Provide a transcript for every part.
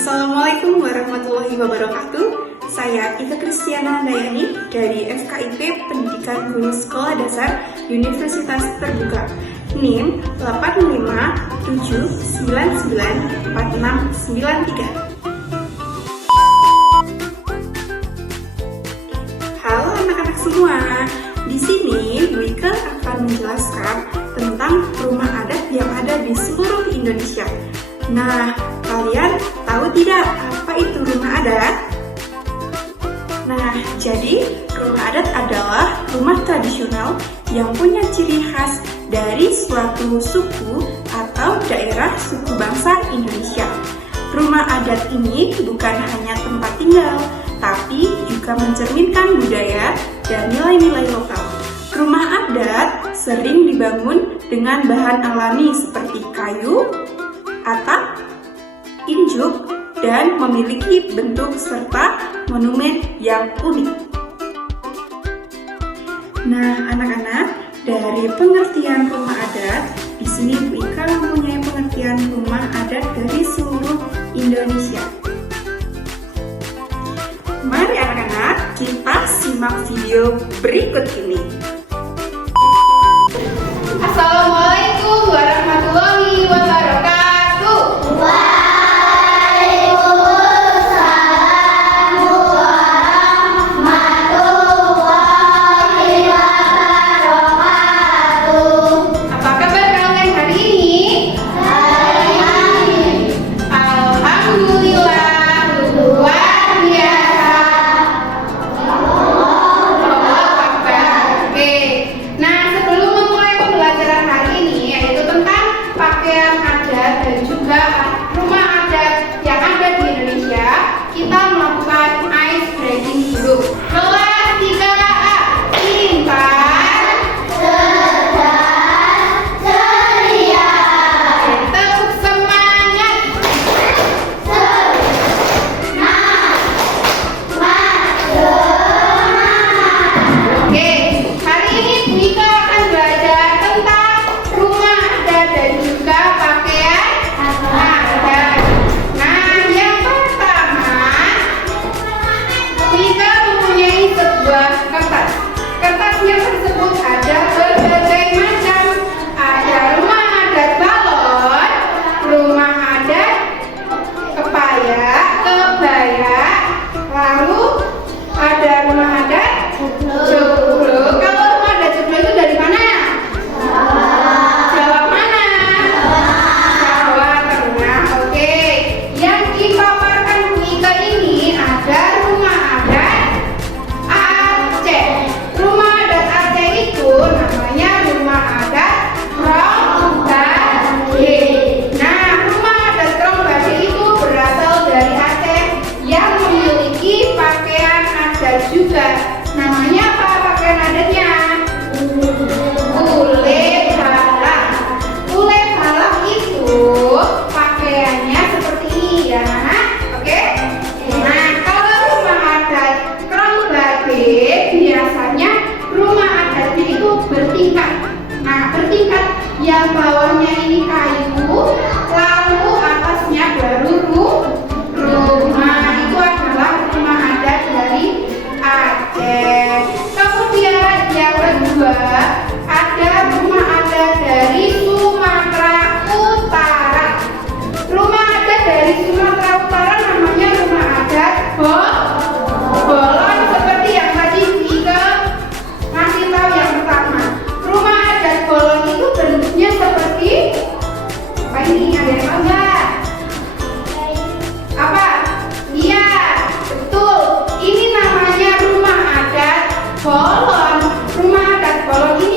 Assalamualaikum warahmatullahi wabarakatuh. Saya Ika Kristiana Dayani dari FKIP Pendidikan Guru Sekolah Dasar Universitas Terbuka, NIM 857994693. Halo anak-anak semua, di sini Wika akan menjelaskan tentang rumah adat yang ada di seluruh Indonesia. Nah, kalian tahu tidak apa itu rumah adat? Nah, jadi rumah adat adalah rumah tradisional yang punya ciri khas dari suatu suku atau daerah suku bangsa Indonesia. Rumah adat ini bukan hanya tempat tinggal, tapi juga mencerminkan budaya dan nilai-nilai lokal. Rumah adat sering dibangun dengan bahan alami seperti kayu, atap, injuk, dan memiliki bentuk serta monumen yang unik. Nah, anak-anak, dari pengertian rumah adat, di sini Bu Ika mempunyai pengertian rumah adat dari seluruh Indonesia. Mari anak-anak, kita simak video berikut ini. Assalamualaikum warahmatullahi wabarakatuh. Yang bawahnya ini kayu, lalu atasnya baru rumah. Itu adalah rumah adat dari Aceh. Kemudian yang kedua ada rumah adat dari Sumatera Utara. Rumah adat dari Sumatera Utara namanya rumah adat Bolon, seperti yang tadi Ika ngasih tahu yang pertama. Rumah adat Bolon itu bentuknya seperti apa ini? Ada yang tahu nggak? Apa? Iya, betul. Ini namanya rumah adat Bolon. Rumah adat Bolon ini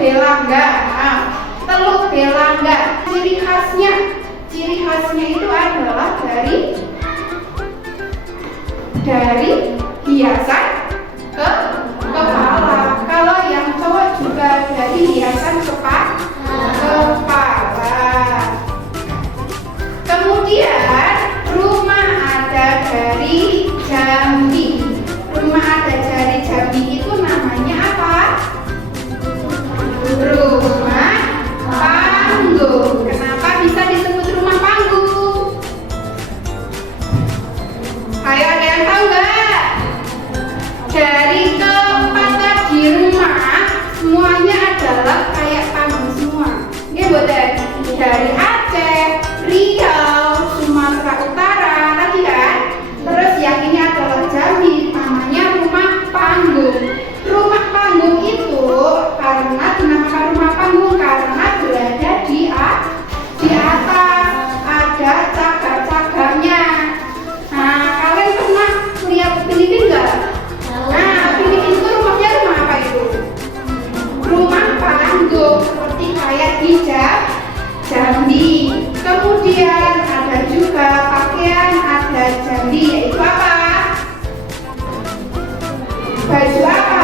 belangga. Nah, teluk belangga. Ciri khasnya itu adalah dari hiasan kepala. Kalau yang cowok juga dari hiasan kepala. Kemudian rumah adat dari Jambi. Rumah adat dari Jambi itu namanya apa? Rumah panggung. Kenapa bisa disebut rumah panggung? Ayo, ada yang tahu nggak? Dari keempat tadi rumah semuanya adalah kayak panggung semua. Oke, dari Aceh, Riau, Sumatera Utara tadi kan. Terus yang ini adalah Jambi, namanya rumah panggung. Rumah panggung itu karena dinamakan rumah panggung karena berada di atas, ada cagar-cagarnya. Nah, kalian pernah lihat Filipina nggak? Nah, Filipina itu rumahnya rumah apa itu? Rumah panggung, seperti kayak di Jambi. Kemudian ada juga pakaian adat Jambi, yaitu apa? Baju apa?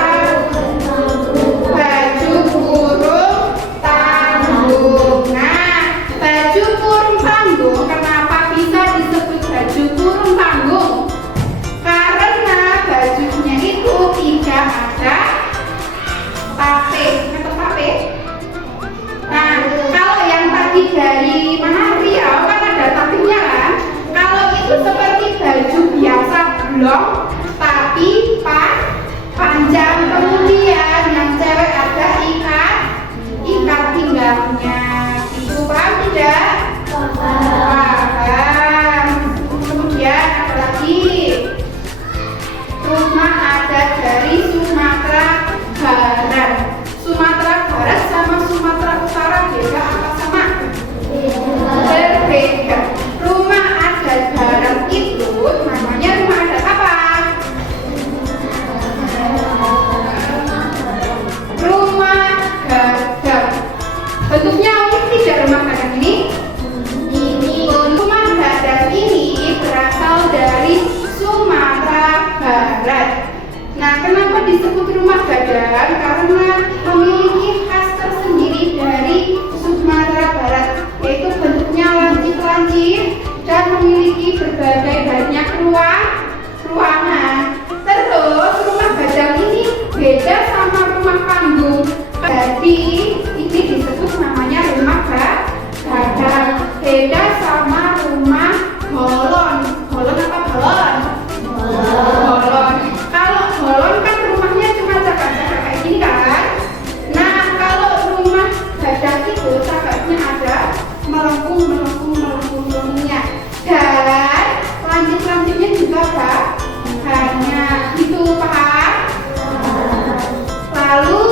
Baju kurung tanggung. Nah, baju kurung tanggung kenapa bisa disebut baju kurung tanggung? Karena bajunya itu tidak ada tape. Nah, kalau yang tadi dari mana Riau kan ada tapenya kan? Kalau itu seperti baju biasa blong, tapi panjang. Kemudian yang cewek ada ikat pinggangnya. Itu paham tidak? Paham. Kemudian ada lagi rumah adat dari Sumatera Barat. Sumatera Barat sama Sumatera Utara beda apa sama? Berbeda. Rumah adat Barat itu namanya rumah adat apa? Rumah gadang. Bentuknya unik tidak rumah gadang ini? Rumah gadang ini berasal dari Sumatera Barat. Nah, kenapa disebut rumah gadang? Karena memiliki khas tersendiri dari Sumatera Barat, yaitu bentuknya lancip-lancip dan memiliki berbagai banyak ruangan. Terus rumah gadang ini beda sama rumah panggung. Jadi ini disebut namanya rumah gadang. Beda sama rumah bolon. Bolon apa bolon? Bolon. Kalau bolon kan rumahnya cuma cakak-cakak kayak gini kan. Nah, kalau rumah gadang itu cakaknya ada melengkung-melengkungnya. Dan lancip-lancipnya juga banyak. Itu paham? Lalu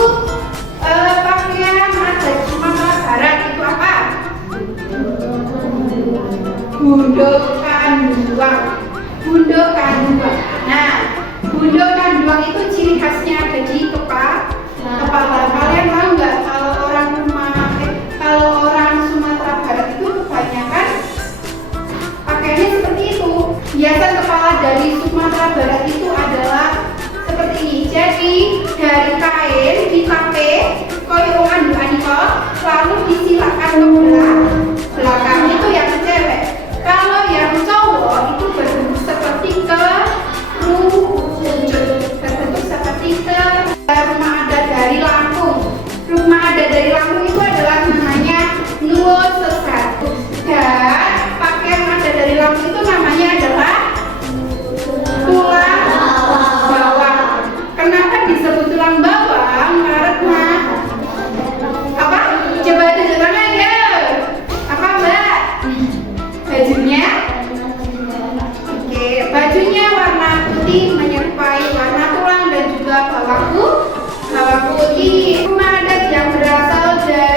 pakaian adat Sumatera Barat itu apa? Bundo kanduang. Nah, bundo kanduang itu ciri khasnya ada di kepala. Kalian tahu nggak kalau orang Sumatera Barat itu kebanyakan pakaiannya seperti itu. Hiasan kepala dari Sumatera Barat itu adalah seperti ini. Jadi dari kain ditape koyo andu-aniko, lalu disilakan ke belakang. Itu yang cewek. Kalau yang cowok itu berbentuk seperti rumah adat dari Lampung. Rumah adat dari Lampung itu adalah namanya Nuwun Sesatu. Dan pakaian adat dari Lampung itu namanya adalah tulang bawang. Kenapa disebut tulang bawang? Karena apa? Coba tunjukkan ya. Apa Mbak? Bajunya? Oke, bajunya warna putih menyerupai warna tulang dan juga bawang putih. Rumah adat yang berasal dari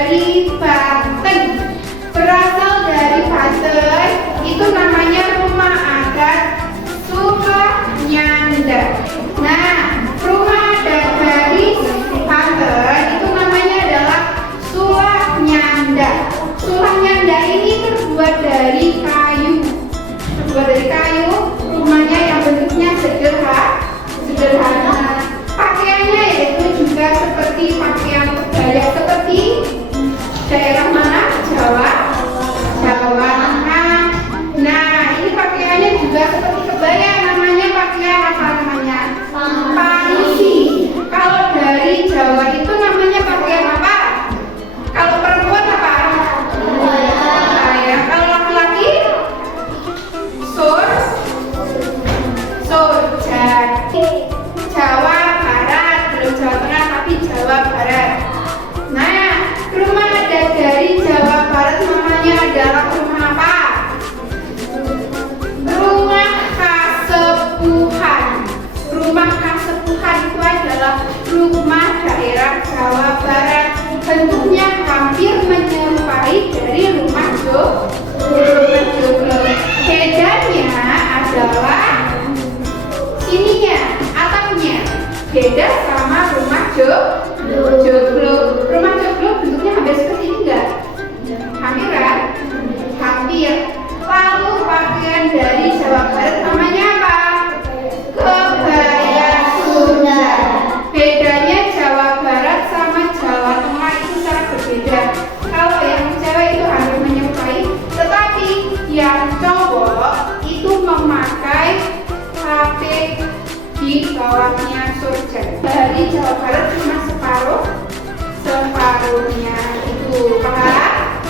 warungnya itu, paham?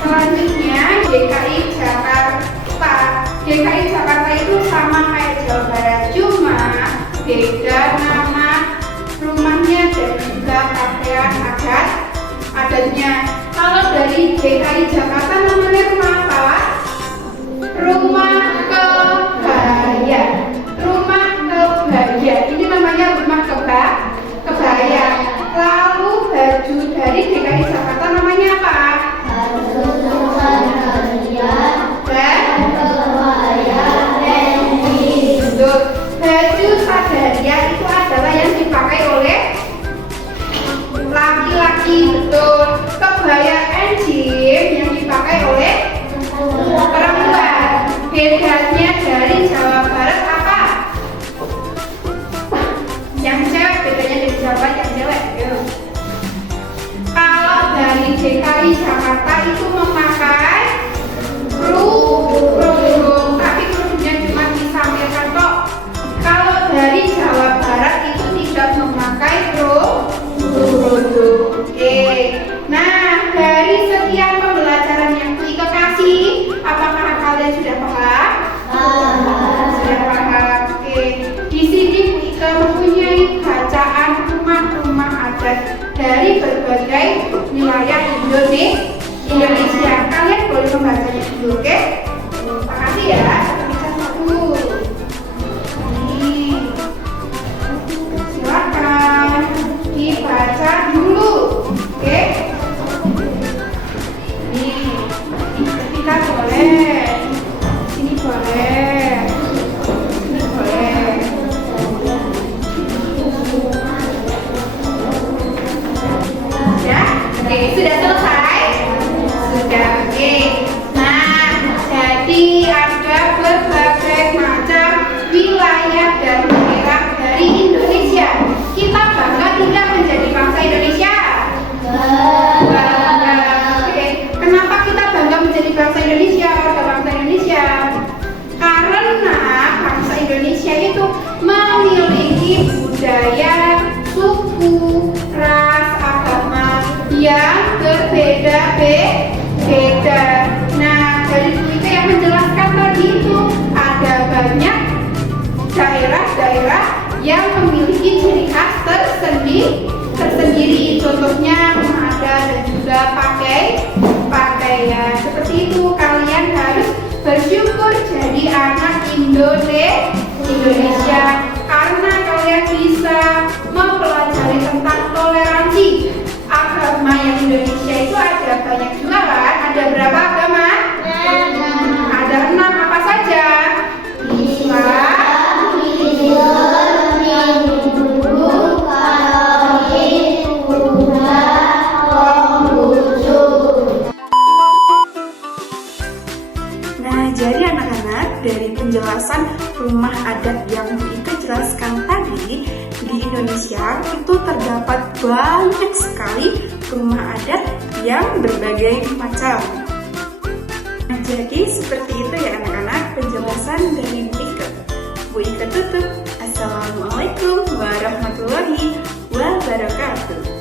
Selanjutnya DKI Jakarta. DKI Jakarta itu sama kayak Jawa Barat, cuma beda nama rumahnya dan juga pakaian adatnya. Kalau dari DKI Jakarta namanya rumah apa? Rumah kebaya. Rumah kebaya. Ini namanya rumah kebaya. Lalu baju dari DKI Jakarta namanya apa? Baju sadaria itu adalah yang dipakai oleh laki-laki, betul. Kebaya enjin yang dipakai oleh perempuan. Bedanya dari Jawa Barat apa? Yang cewek, bedanya dari Jawa Barat yang cewek. Yuk. Kalau dari DKI Jakarta itu memakai kerudung, tapi kerudungnya cuma disampaikan kok. Kalau dari Jawa Barat itu tidak memakai kerudung. Oke. Nah, dari sekian pembelajaran yang Ika kasih, apakah kalian sudah paham? Sudah paham. Oke. Di sini Ika mempunyai bacaan rumah-rumah adat dari berbagai wilayah Indonesia. Kalian boleh membacanya dulu, oke? Makasih ya. Kita satu. Nih. Silakan dibaca dulu, oke? Nih, kita boleh. Sini boleh. Sini boleh. Ya, oke, sudah selesai. Sudah, oke. Nah, jadi ada berbagai macam wilayah dan daerah dari Indonesia. Kita bangga tidak menjadi bangsa Indonesia? Bangga. Oke. Kenapa kita bangga menjadi bangsa Indonesia? Warga bangsa Indonesia? Karena bangsa Indonesia itu memiliki budaya, suku, ras, agama yang berbeda-beda. Nah, dari itu yang menjelaskan tadi itu ada banyak daerah-daerah yang memiliki ciri khas tersendiri. Contohnya rumah adat dan juga pakaian. Seperti itu, kalian harus bersyukur jadi anak Indonesia karena kalian bisa mempelajari tentang toleransi. Agama yang Indonesia itu ada banyak juga kan? Ada berapa agama? Ada 6, apa saja? Islam, Nah, jadi anak-anak, dari penjelasan rumah adat yang Ika jelaskan tadi, di Indonesia itu terdapat banyak sekali rumah adat yang berbagai macam. Nah, jadi seperti itu ya anak-anak penjelasan dari Bu Ika. Bu Ika tutup. Assalamualaikum warahmatullahi wabarakatuh.